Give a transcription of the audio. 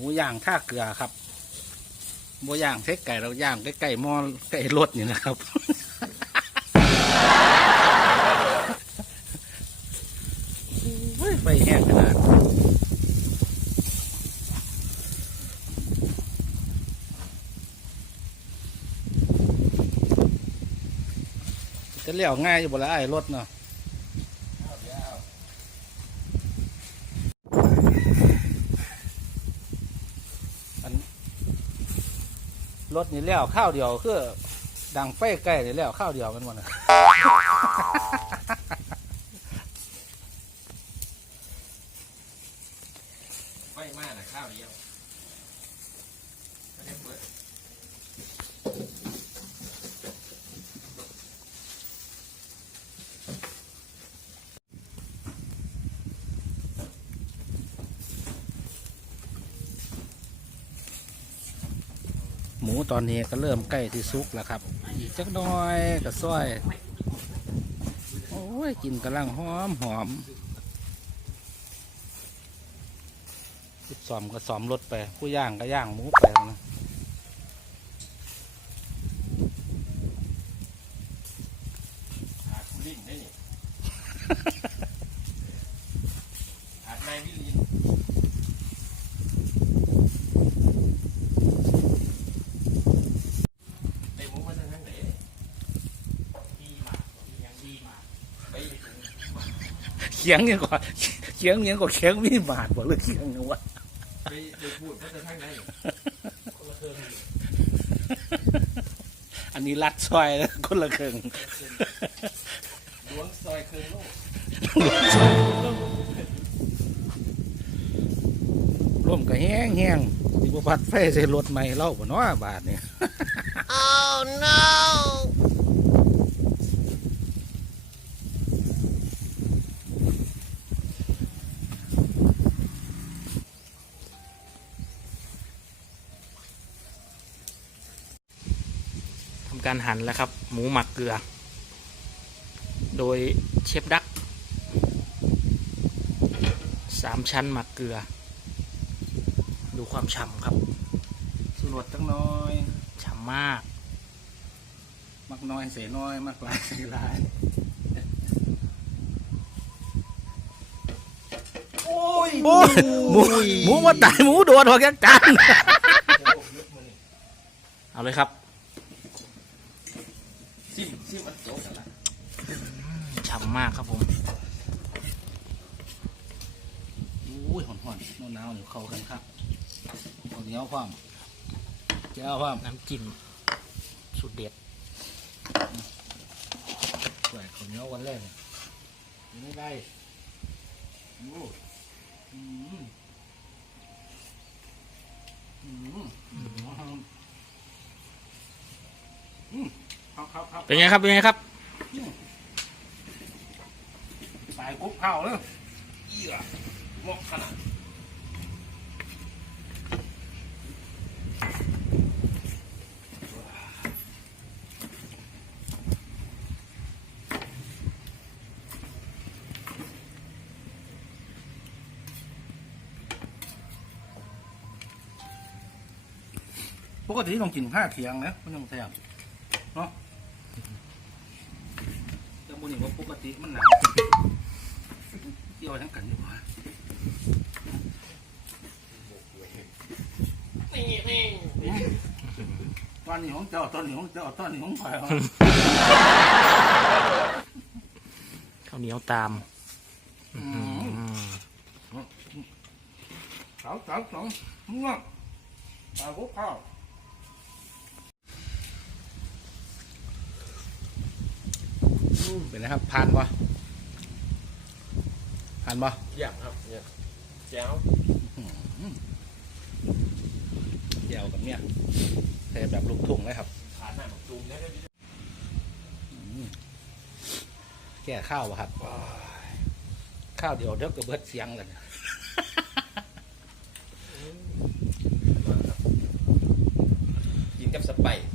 หมูย่างท่าเกลือครับหมูย่างใช้ไก่เราย่างใกล้ๆหม้อใกล้รถนี่นะครับ ไฟแห้งขนาดจะเลี้ยวง่ายอยู่บนละไอ้รถเนาะ รถนี่แล้วข้าวเดียวคือดังไฟใกล้นี่แล้วข้าวเดียวมันหมดนไฟมากนะข้าวเดียวไม่ได้เปิด ห มูตอนนี้ก็เริ่มใกล้ที่สุกแล้วครับ อีกจักหน้อยก็ซอย โอ้ยกลินกำลังหอมหอมซ้อมก็สอมรถไป ผู้ย่างก็ย่างหมูไปนะ อาดลิ้นได้นี่ อาดในวิลินเต็มมุกมาทางไหนดีมากยังดีมากไป เขียงยังก่อนเขียงยังก็เขียงมีบาดบ่หรือเขียงยังวะไปไปพูดมาทางไหนคนละเทิงอันนี้ลัดซอยแล้วคนละครึ่งล้วงซอยเคิงโลกร่มก็แห้งแห้งสิบพัดไฟใส่รถใหม่เล่าบ่เนาะบาทเนี่ย Oh no! การหั่นแล้วครับ หมูหมักเกลือ โดยเชฟดักสามชั้นหมักเกลือ ดูความฉ่ำครับสุรวดจังน้อยฉ่ำมาก มักน้อยเสียน้อย มักหลายเสียหลาย โอ้ยโอ้ยหมูหมูมาตายหมูโดนออกจากจานเอาเลยครับ ซิมซิมมันโจ๊กกันละฉ่ำมากครับผมอุ้ยหอนหอนๆหนาวๆอยู่เข้ากันครับข้าวเหนียวพร้อมเจ้าพร้อมน้ำจิ้มสุดเด็ดใส่ข้าวเหนียววันแรกยังไม่ได้โอ้อืมอืมอืม ครับครับครับเป็นไงครับเป็นไงครับสายกุ๊บข้าวเลยเอี่ยหมอกขนาดปกติต้องกินผ้าเคียงนะมันต้องแซ่บเนาะแต่บุ นี่ว่าปกติมันหนาวเกี่ยวทั้งกันอยู่วะตอนนี้ของเจ้าตอนนี้ของเจ้าตอนนี้ของข่อยเอาข้าวเหนียวตามสาวสาวสองมึงอะสายกุ๊บข้าว เป็นนะครับผ่านปะผ่านปะอย่างครับเนี่ยแจ้วเดี่ยวกับเนี่ยใส่แบบลูกทุ่งเลยครับขาดหน้าหมกจุ่มได้ไหมพี่แก่ข้าวปะครับข้าวเดียวเดี๋ยวก็เบิดเสียงเลยกินกับสไปร์